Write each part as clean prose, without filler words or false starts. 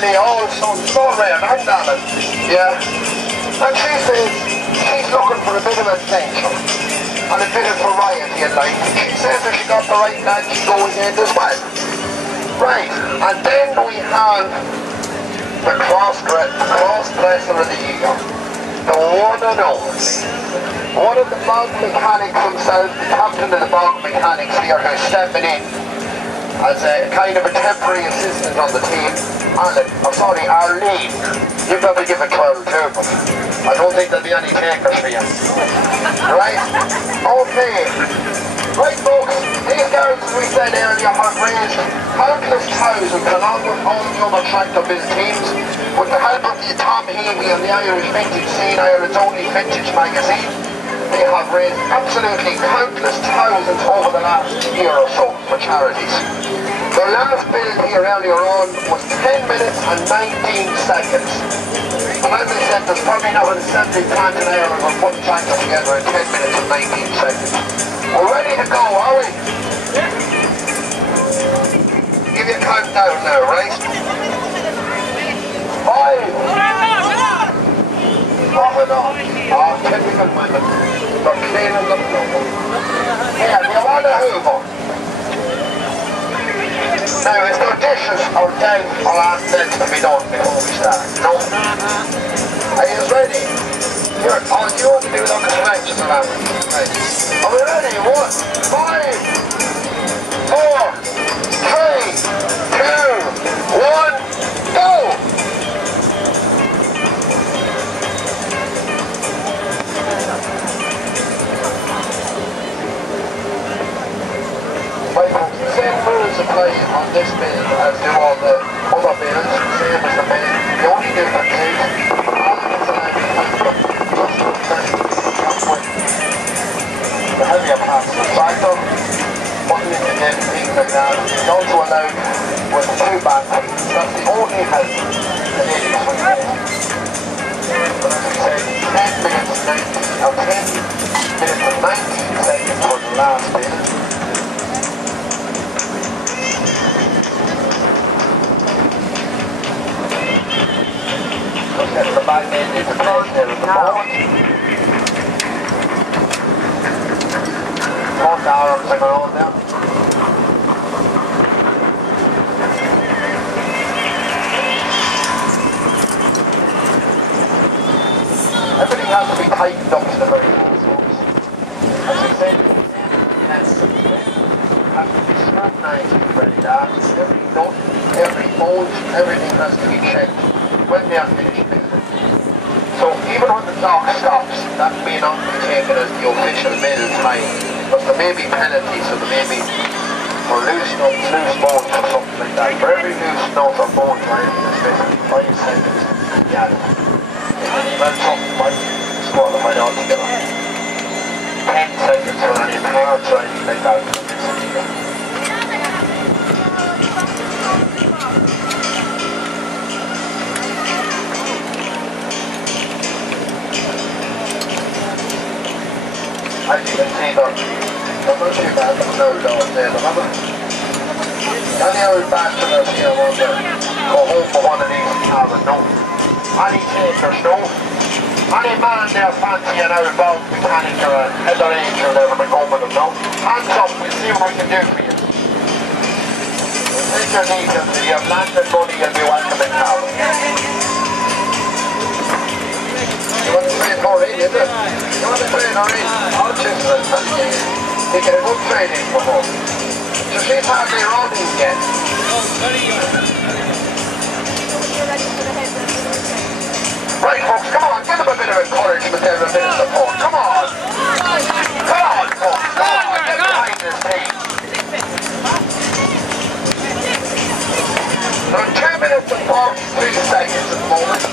family, all sons, all round, and Alan. Yeah. And she says she's looking for a bit of adventure and a bit of variety in life. She says if she got the right man, she'd go again as well. Right, and then we have the cross-dresser of the year. The one and only. One of the bog mechanics himself, the captain of the bog mechanics here, who's stepping in as a kind of a temporary assistant on the team. Arlene. You better give it 12 too, but I don't think there'll be any takers for you. Right? Okay. Right folks, these girls, as we said earlier, have raised countless thousands along with all the other tractor-built teams with the help of the Tom Healy and the Irish Vintage Scene, Ireland's only vintage magazine. They have raised absolutely countless thousands over the last year or so for charities. The last build here earlier on was 10 minutes and 19 seconds. And as I said, there's probably not an assembly plant in Ireland will put tractors together in 10 minutes and 19 seconds. We're ready to go, are we? Yeah. Give you a countdown now, right? 5. Off and on. Oh, typical women. They're cleaning the floor. Here, do you want a hoover? Now, is there dishes or down or last things to be done before we start? No? Are you ready? Here, oh, do you want to do like a selection around? Right. Are we ready? 1, 5, 4, 3, 2, 1, go! The same rules apply on this build as do all the other builds, same as the main. The only difference is all of it's the heavier parts of the tractor, putting it in things like that. It's also allowed with the 2 batteries. That's the only help the ladies will get. But as we said, 10 minutes and 19 seconds for the last build. Get the back end into place there at the moment. Both arms are going on now. Everything has to be tightened up to the very last ones. As we said, has to be scrutinized and ready. Every nut, every mold, everything has to be checked when they are finished building. So even when the clock stops, that may not be taken as the official build time, but there may be penalties, so there may be for loose nuts, loose bolts or something like that. For every loose nut or bolt or anything that's missing, 5 seconds to be added. Well, something might disqualify altogether. 10 seconds for any parts or anything like that. As you can see, they're not too bad, there's no loss there. Any old bachelors here want to go home for one of these and have a no. Any takers, no. Any man there fancy an old bog mechanic or a header age or whatever to go with them, no. Hands up, we'll see what we can do for you. We'll take your details, if you have landed money, you'll be welcome in town. You want to train already, is it? You want to train already? I'll choose it. You get a good training for home. So she's hardly running yet. Right folks, come on, give them a bit of encouragement there, a bit of support. Come on! Come on folks, come on, get behind this team. They're 2 minutes and 43 seconds at the moment.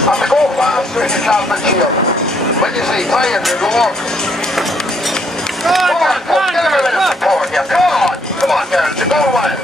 And to go faster, you can't cheer. When you say tired, you go up. Come on, folks, get a bit of support here. Come on, girls, you're going wild.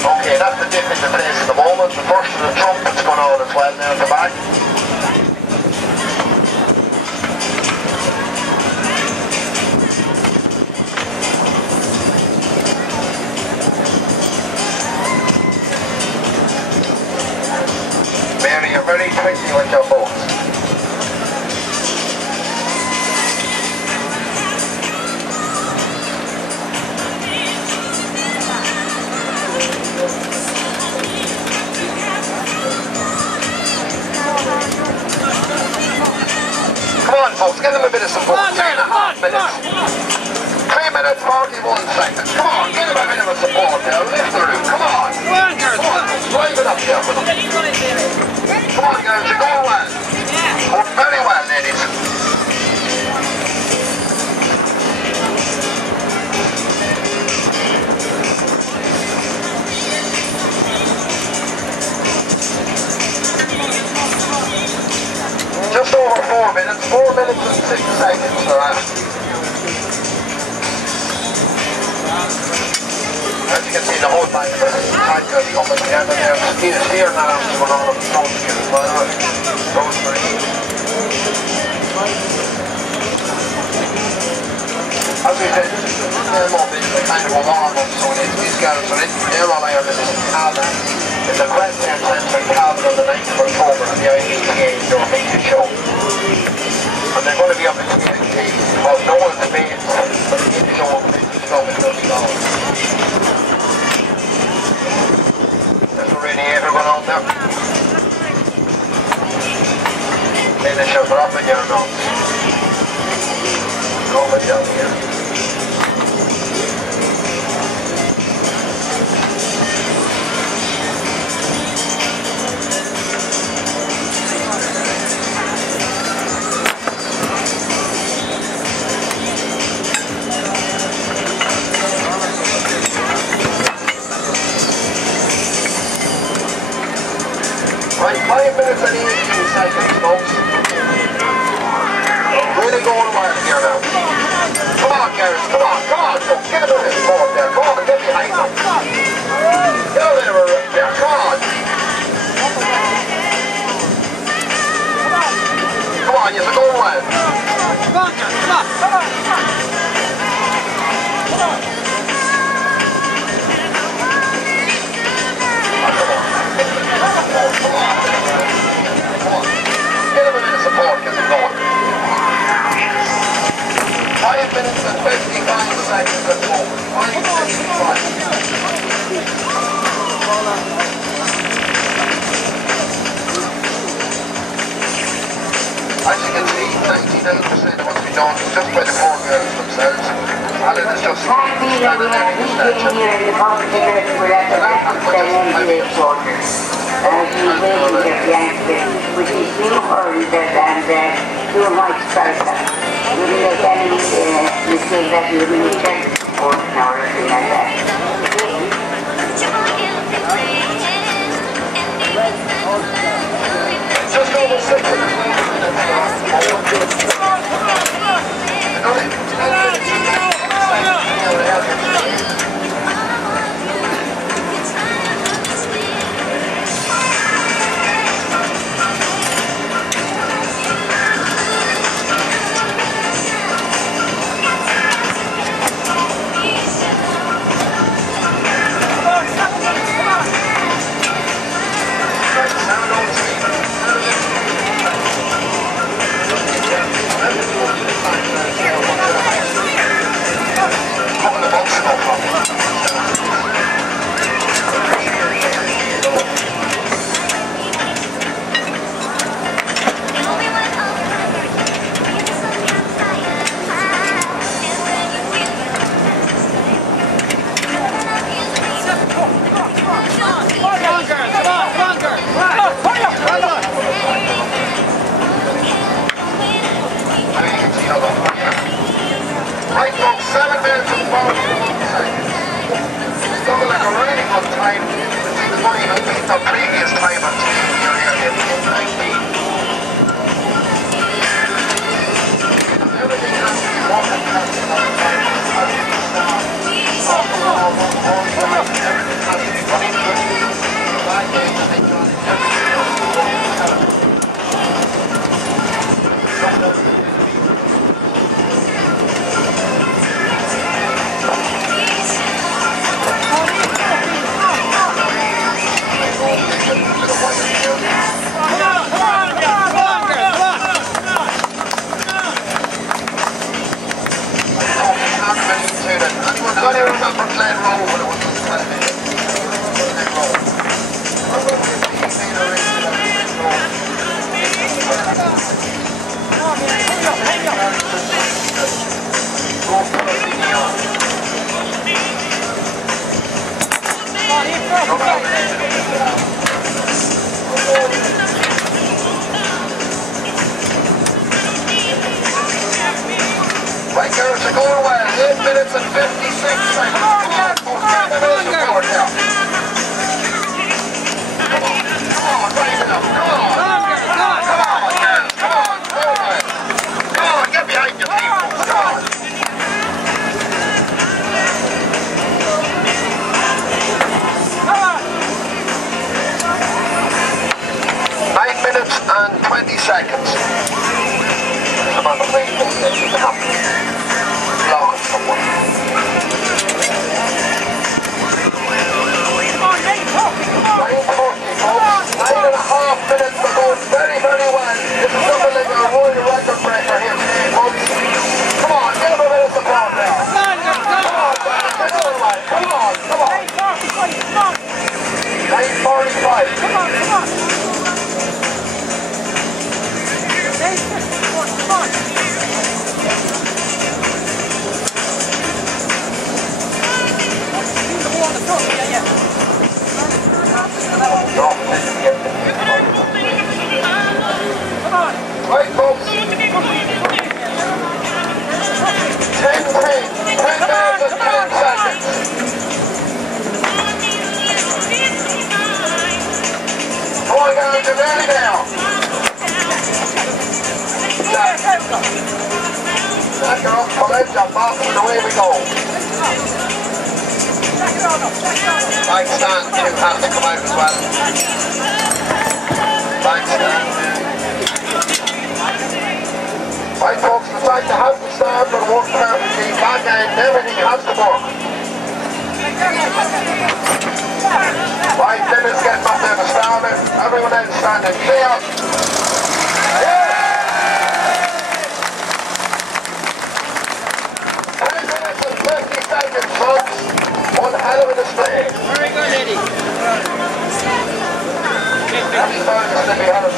Okay, that's the dip into place at the moment. The first of the trumpet's going on as well now at the back. folks. Give them a bit of support. 3.5 minutes. 3 minutes 41 seconds. Come on, give them a bit of a support there. Lift the roof. Come on. Come on, drive it up there for them. Come on, girls, you're going well. Oh, very well, ladies. Just over 4 minutes, 4 minutes and 6 seconds for that. As you can see, the whole bank of the tankers coming together there. He's here now, going on the front here as well. Rosemary. As we said, they're more big, they kind of a warm-up, so these girls are in, they're all Ireland in Calvin. In the Question Centre in Calvin on the 9th of October on the IDTA Indoor Media Show. And they're going to be up in the called Noel Debates, the media show of the show in Dundee. There's a radiator going on there. Finish up up in your nose. Go with down here. Right, 5 minutes and 18 seconds, folks. Really going wild here now. Come on, Gareth, come on, folks. Get a bit of support there. Come on, get behind them. Get a bit of a rip there, come on. Come on, you're going wild. Come on, Gareth, come on, come on, come on. Come on. Come on. Get a bit of support, get them going. 5 minutes and 55 seconds at the moment. 5:55. As you can see, 99% of what's been done is just by the four girls themselves. Alan is just standing there in the statue. Which is new oriented and doing much better. You didn't make any mistake that you really check or anything like that. Just over 6 minutes. Right, folks, 7 minutes and 41 seconds. It's looking like a really good time. It's not even beat the previous time at everything has to be walking past the time. Everything has to be running good. Come on! Right, girls are going well. 8 minutes and 56 seconds. Come on, girls. Come on, now. Come on, raise it up. Come on. Come on, girls. Come on. Come on, get behind your people. Come on. 9 minutes and 20 seconds. Come on, please. Ploughing someone. Come on, Nate, talk. Come on. 9.5 minutes to go. Very, very well. This is something like a world record breaker here today, folks. Come on, give him a minute of applause now. Come on, get another one. Come on. 9.45. Come on. Right, folks. 10 minutes and 10 seconds. Come on, guys, you're ready now. Back her up, pull it, jump off, and away we go. Right stand, two has to come out as well. Right stand. Right folks, the fact the house is stand will work perfectly, back end, everything has to work. Right, Dennis getting up there to start it, everyone else standing clear. Yeah! 10 minutes and 20 seconds, folks. One hell of a display. Very good, Eddie. That's starting to be out of